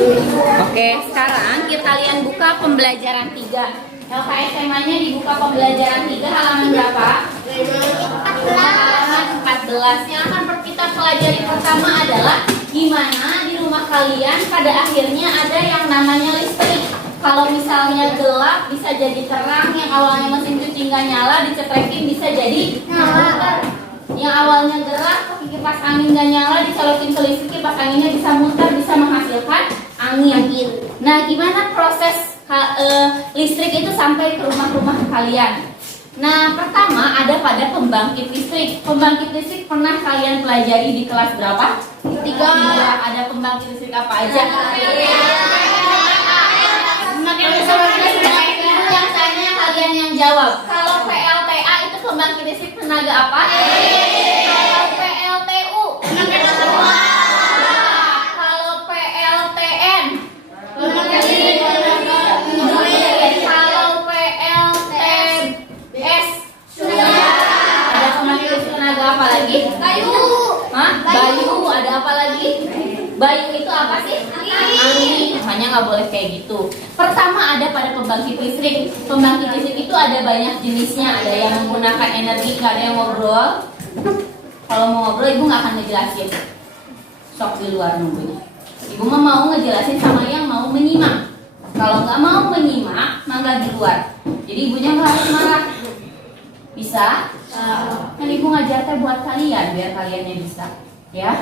Oke, sekarang kalian buka pembelajaran 3. LKSMA-nya dibuka pembelajaran 3 halaman berapa? Halaman 14. Yang akan kita pelajari pertama adalah gimana di rumah kalian pada akhirnya ada yang namanya listrik. Kalau misalnya gelap bisa jadi terang, yang awalnya mesin cuci nggak nyala dicetrekin bisa jadi nyala. Yang awalnya gerak pakai kipas angin nggak nyala dicolokin ke listrik, kipas anginnya bisa muter, bisa menghasilkan angin. Nah, gimana proses listrik itu sampai ke rumah-rumah kalian? Nah, pertama ada pada pembangkit listrik. Pembangkit listrik pernah kalian pelajari di kelas berapa? 3. Ada pembangkit listrik apa aja? Yang tanya kalian yang jawab. Kalau PLTA itu pembangkit listrik tenaga apa? Kalau PLTU tenaga semua. Kalau PLTN pembangkit listrik tenaga. Kalau PLTS ada pembangkit listrik tenaga apa lagi? Bayu. Hah? Bayu. Ada apa lagi? Bayu itu apa sih? Angin. Makanya nggak boleh kayak gitu. Pertama ada pada pembangkit listrik. Pembangkit listrik itu ada banyak jenisnya. Ada yang menggunakan energi, ada yang ngobrol. Kalau mau ngobrol ibu nggak akan ngejelasin. Sok di luar nunggunya. Ibu mau ngejelasin sama yang mau menyimak. Kalau nggak mau menyimak, mangga di luar. Jadi ibunya nggak harus marah. Bisa? Kan ibu ngajarnya buat kalian biar kaliannya bisa. Ya.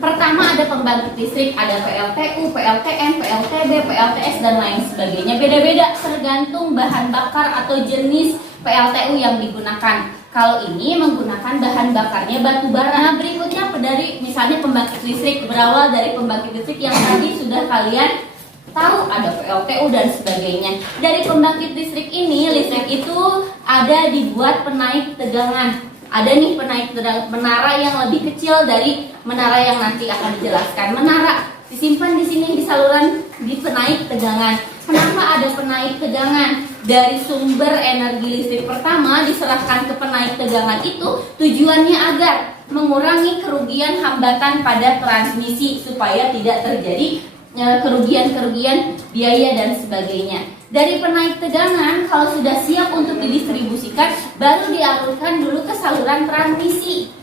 Pertama ada pembangkit listrik, ada PLTU, PLTN, PLTB, PLTS dan lain sebagainya. Beda-beda tergantung bahan bakar atau jenis PLTU yang digunakan. Kalau ini menggunakan bahan bakarnya batu bara. Nah, berikutnya dari misalnya pembangkit listrik berawal dari pembangkit listrik yang tadi sudah kalian tahu, ada PLTU dan sebagainya. Dari pembangkit listrik ini, listrik itu ada dibuat penaik tegangan. Ada nih penaik menara yang lebih kecil dari menara yang nanti akan dijelaskan. Menara disimpan di sini di saluran di penaik tegangan. Kenapa ada penaik tegangan? Dari sumber energi listrik pertama diserahkan ke penaik tegangan itu tujuannya agar mengurangi kerugian hambatan pada transmisi supaya tidak terjadi kerugian-kerugian biaya dan sebagainya. Dari penaik tegangan kalau sudah siap untuk didistribusikan baru dialirkan dulu ke saluran transmisi.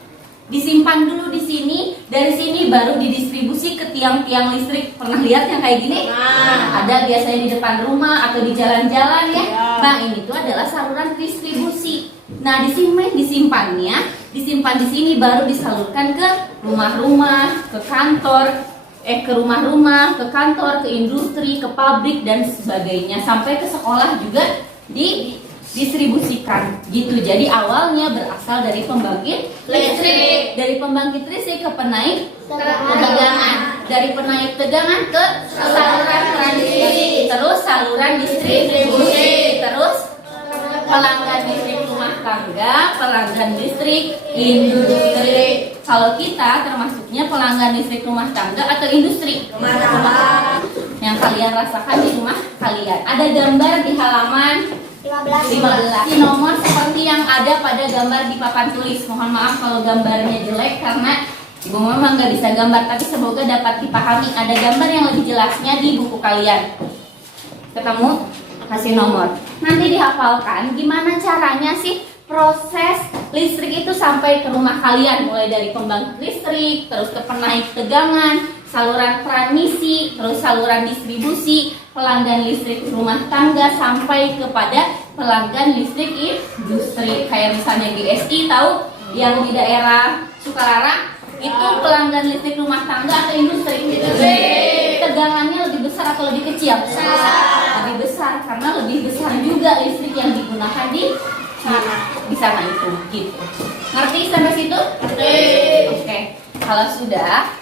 Disimpan dulu di sini, dari sini baru didistribusi ke tiang-tiang listrik. Pernah lihat yang kayak gini? Ada biasanya di depan rumah atau di jalan-jalan ya. Nah, ini tuh adalah saluran distribusi. Nah, disimpan di sini baru disalurkan ke rumah-rumah, ke kantor, ke rumah-rumah, ke kantor, ke industri, ke pabrik dan sebagainya, sampai ke sekolah juga didistribusikan gitu. Jadi awalnya berasal dari pembangkit listrik, dari pembangkit listrik ke penaik tegangan, dari penaik tegangan ke saluran transmisi, terus saluran distribusi, terus pelanggan listrik rumah tangga, pelanggan listrik industri. Kalau kita termasuknya pelanggan listrik rumah tangga atau industri. Yang kalian rasakan di rumah kalian. Ada gambar di halaman 15. Di nomor seperti yang ada pada gambar di papan tulis. Mohon maaf kalau gambarnya jelek karena ibu memang nggak bisa gambar, tapi semoga dapat dipahami. Ada gambar yang lebih jelasnya di buku kalian. Ketemu? Kasih nomor. Nanti dihafalkan gimana caranya sih proses listrik itu sampai ke rumah kalian, mulai dari pembangkit listrik, terus ke penaik tegangan, saluran transmisi, terus saluran distribusi, pelanggan listrik rumah tangga sampai kepada pelanggan listrik industri. Kayak misalnya GSI tahu yang di daerah Sukarara itu pelanggan listrik rumah tangga atau industri. Tegangannya lebih besar atau lebih kecil? Lebih besar karena lebih besar juga listrik yang digunakan di sana itu gitu. Ngerti sampai situ? Oke. Kalau sudah